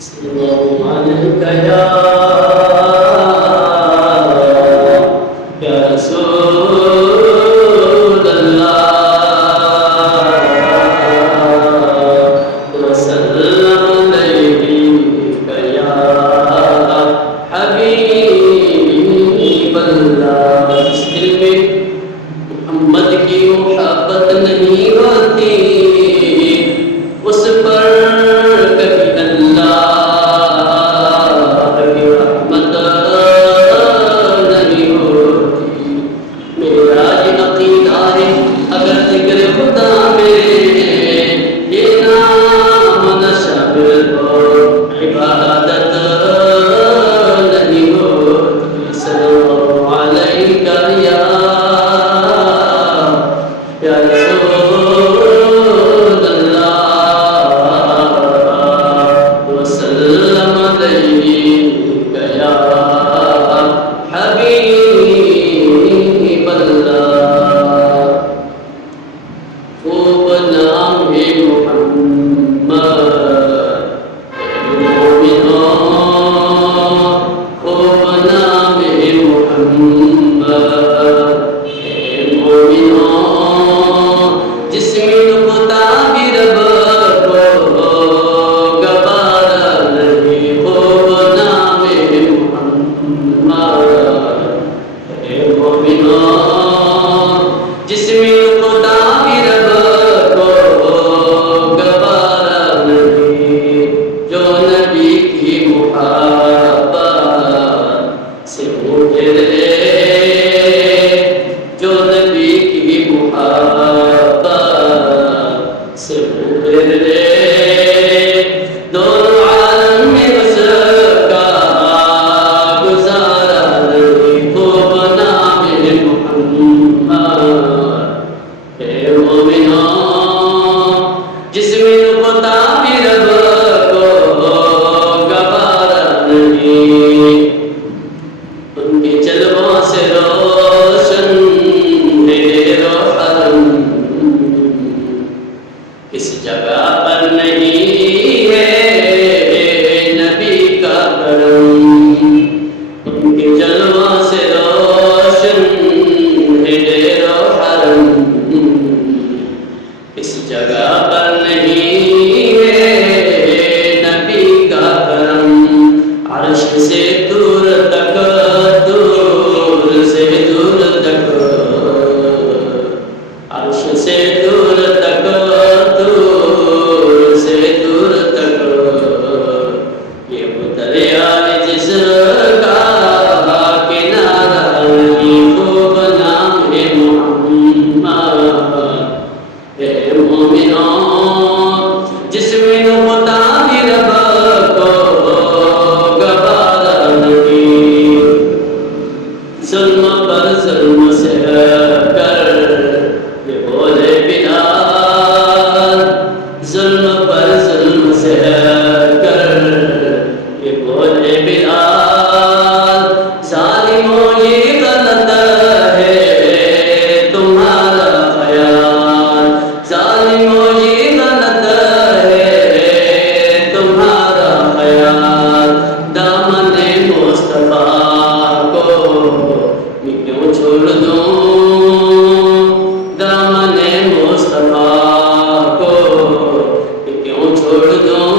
سلام عليك يا رسول الله وسلم عليك يا حبيب الله. جس دل میں محمد کی محبت نہیں ہوتی اس پر کبھی اللہ کی رحمت نہیں ہوتی. میرا یہ عقیدہ ہے اگر ذکر خدا میں یہ نام نہ شامل ہو عبادت نہیں ہوتی. سلام علیک یا رسول اللہ وسلم علیک یا حبیب اللہ. خوب نام ہے محمد مومنوں، خوب نام ہے محمد مومنوں، جس میں نکتا بھی رب کو گوارا نہیں. خوب نام ہے محمد مومنوں، جس میں نکتا بھی رب کو گوارا نہیں. جو نبی کی محبت سے مجھے جو نبی کی محبت سے مجھے دونوں عالم میں اس کا گزارا نہیں. خوب نام ہے محمد مومنوں، جس میں نکتا بھی رب کو گوارا نہیں. ان کے جلووں سے روشن دیر و حرم اس جگہ پر نہیں ہے نبی کا کرم. ان کے جلووں سے روشن دیر و حرم اس جگہ پر نہیں ہے نبی کا کرم. عرش سے دور تک دور سے دور تک عرش سے دور تک دور سے دور تک یہ وہ دریا ہے جس کا کنارہ نہیں. خوب نام ہے محمد مومنوں، جس میں نکتا بھی رب کو گوارا نہیں. ظلم پر ظلم سے کر یہ بولے بلال، ظلم پر ظلم سے کر یہ بولے بلال. ظالموں یہ غلط ہے تمہارا خیال، ظالموں یہ غلط ہے تمہارا خیال. دامن مصطفیٰ کو میں کیوں چھوڑ دوں، دامن مصطفیٰ کو میں کیوں چھوڑ دوں.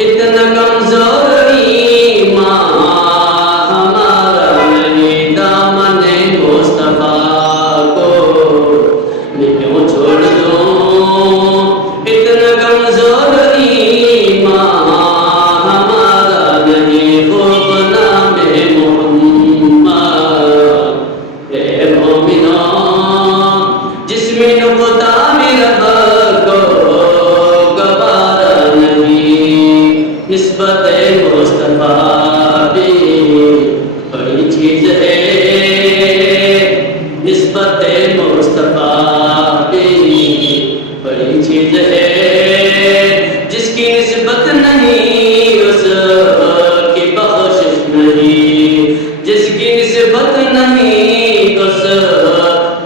اتنا کمزور ایمان ہمارا نہیں. دامن مصطفیٰ کو میں کیوں چھوڑ دوں. اتنا کمزور ایمان ہمارا نہیں. خوب نام ہے محمد مومنوں، جس میں نکتا بھی رب کو گوارا نہیں. نسبت مصطفیٰ بھی بڑی چیز ہے، نسبت مصطفیٰ بھی بڑی چیز ہے. جس کی نسبت نہیں اس کی بخشش نہیں، جس کی نسبت نہیں اس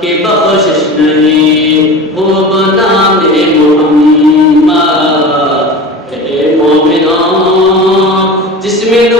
کی بخشش نہیں. خوب نام ہے محمد مومنوں من